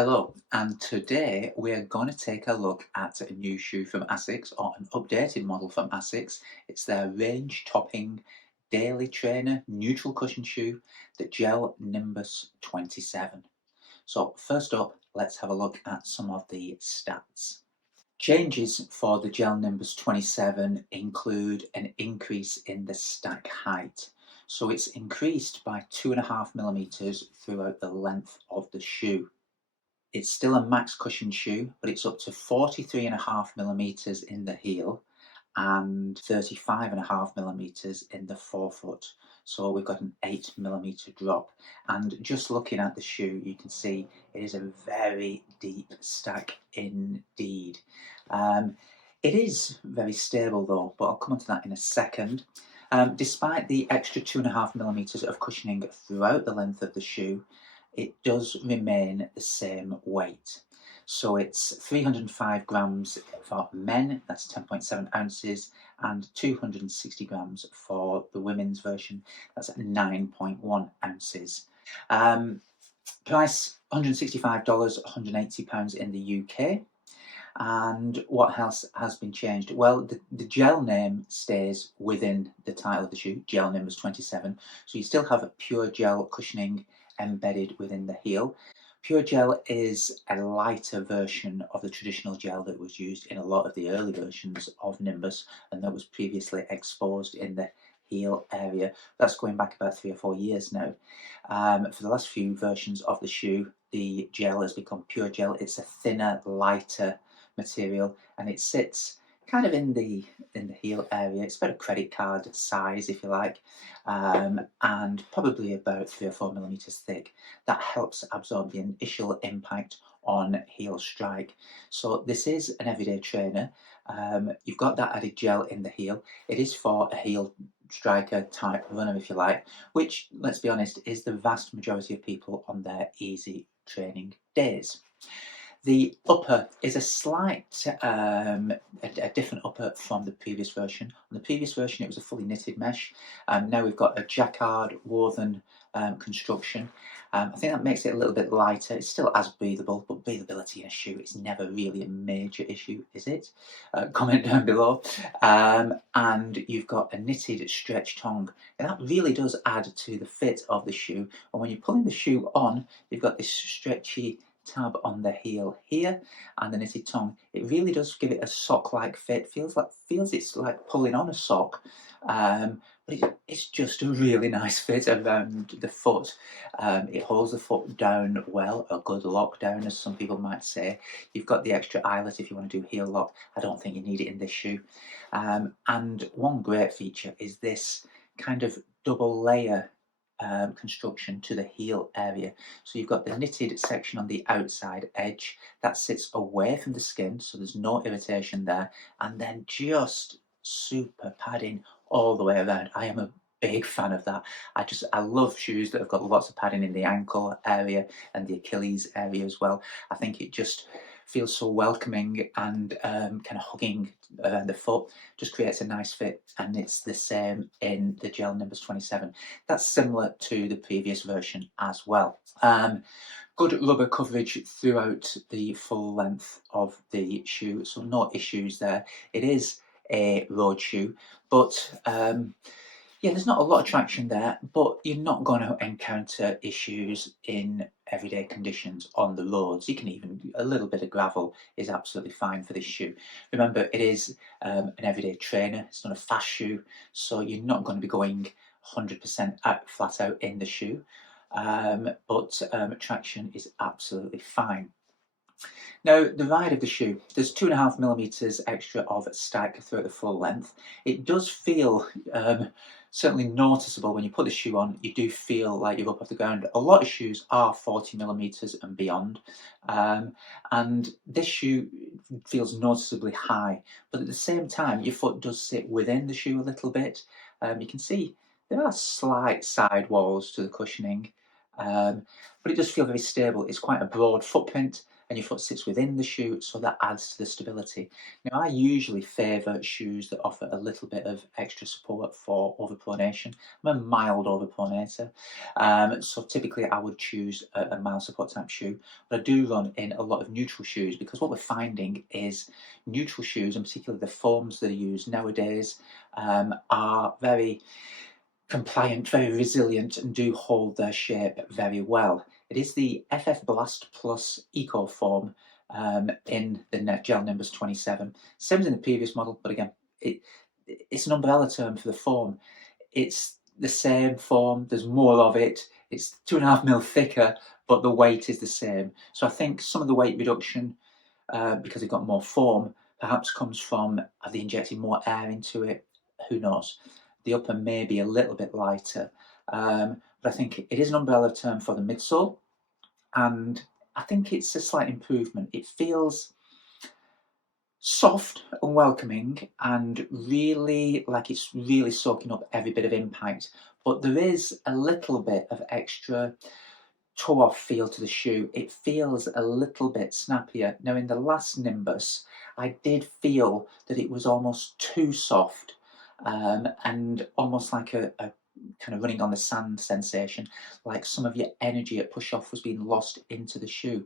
Hello, and today we're going to take a look at a new shoe from ASICS, or an updated model from ASICS. It's their range topping daily trainer neutral cushion shoe, the Gel Nimbus 27. So first up, let's have a look at some of the stats. Changes for the Gel Nimbus 27 include an increase in the stack height. So it's increased by 2.5 millimeters throughout the length of the shoe. It's still a max cushion shoe, but it's up to 43.5 millimeters in the heel and 35.5 millimeters in the forefoot. So we've got an 8 millimeter drop. And just looking at the shoe, you can see it is a very deep stack indeed. It is very stable though, but I'll come on to that in a second. Despite the extra 2.5 millimeters of cushioning throughout the length of the shoe, it does remain the same weight. So it's 305 grams for men, that's 10.7 ounces, and 260 grams for the women's version, that's 9.1 ounces. Price $165, £180 in the UK. And what else has been changed? Well, the gel name stays within the title of the shoe, Gel Nimbus 27. So you still have a PureGel cushioning embedded within the heel. PureGel is a lighter version of the traditional gel that was used in a lot of the early versions of Nimbus and that was previously exposed in the heel area. That's going back about 3 or 4 years now. For the last few versions of the shoe, the gel has become PureGel. It's a thinner, lighter material and it sits kind of in the heel area. It's about a credit card size, if you like, and probably about 3 or 4 millimeters thick. That helps absorb the initial impact on heel strike. So this is an everyday trainer. You've got that added gel in the heel. It is for a heel striker type runner, if you like, which, let's be honest, is the vast majority of people on their easy training days. The upper is a slight, a different upper from the previous version. On the previous version, it was a fully knitted mesh. Now we've got a jacquard woven construction. I think that makes it a little bit lighter. It's still as breathable, but breathability in a shoe is never really a major issue, is it? Comment down below. And you've got a knitted stretch tongue. And that really does add to the fit of the shoe. And when you're pulling the shoe on, you've got this stretchy tab on the heel here and the knitted tongue. It really does give it a sock-like fit. Feels it's like pulling on a sock, but it's just a really nice fit around the foot. It holds the foot down well, a good lockdown, as some people might say. You've got the extra eyelet if you want to do heel lock. I don't think you need it in this shoe. And one great feature is this kind of double layer construction to the heel area. So you've got the knitted section on the outside edge that sits away from the skin, so there's no irritation there, and then just super padding all the way around. I am a big fan of that. I love shoes that have got lots of padding in the ankle area and the Achilles area as well. I think it just feels so welcoming and kind of hugging around the foot, just creates a nice fit, and it's the same in the Gel Nimbus 27. That's similar to the previous version as well. Good rubber coverage throughout the full length of the shoe, so no issues there. It is a road shoe, but yeah, there's not a lot of traction there, but you're not going to encounter issues in everyday conditions on the roads. You can even, a little bit of gravel is absolutely fine for this shoe. Remember, it is an everyday trainer. It's not a fast shoe, so you're not going to be going 100% out, flat out in the shoe, but traction is absolutely fine. Now, the ride of the shoe, there's 2.5 millimeters extra of stack throughout the full length. It does feel certainly noticeable when you put the shoe on. You do feel like you're up off the ground. A lot of shoes are 40 millimeters and beyond, and this shoe feels noticeably high, but at the same time your foot does sit within the shoe a little bit. You can see there are slight side walls to the cushioning, but it does feel very stable. It's quite a broad footprint, and your foot sits within the shoe, so that adds to the stability. Now, I usually favour shoes that offer a little bit of extra support for overpronation. I'm a mild overpronator, so typically I would choose a mild support type shoe, but I do run in a lot of neutral shoes, because what we're finding is neutral shoes, and particularly the foams that are used nowadays, are very compliant, very resilient, and do hold their shape very well. It is the FF Blast Plus Eco Foam in the Gel Nimbus 27. Same as in the previous model, but again, it's an umbrella term for the foam. It's the same foam, there's more of it, it's 2.5 mil thicker, but the weight is the same. So I think some of the weight reduction, because they've got more foam, perhaps comes from, are they injecting more air into it? Who knows? The upper may be a little bit lighter, but I think it is an umbrella term for the midsole, and I think it's a slight improvement. It feels soft and welcoming, and really like it's really soaking up every bit of impact, but there is a little bit of extra toe-off feel to the shoe. It feels a little bit snappier. Now, in the last Nimbus, I did feel that it was almost too soft, and almost like a kind of running on the sand sensation, like some of your energy at push-off was being lost into the shoe.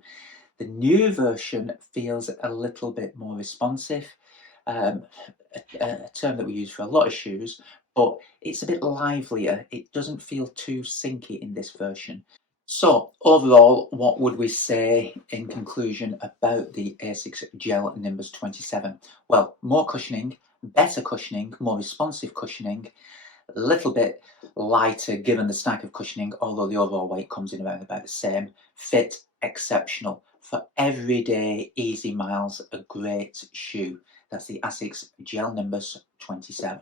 The new version feels a little bit more responsive, a term that we use for a lot of shoes, but it's a bit livelier. It doesn't feel too sinky in this version. So overall, what would we say in conclusion about the ASICS Gel Nimbus 27? Well, more cushioning, better cushioning, more responsive cushioning, a little bit lighter given the stack of cushioning, although the overall weight comes in around about the same. Fit, exceptional. For everyday easy miles, a great shoe. That's the ASICS Gel Nimbus 27.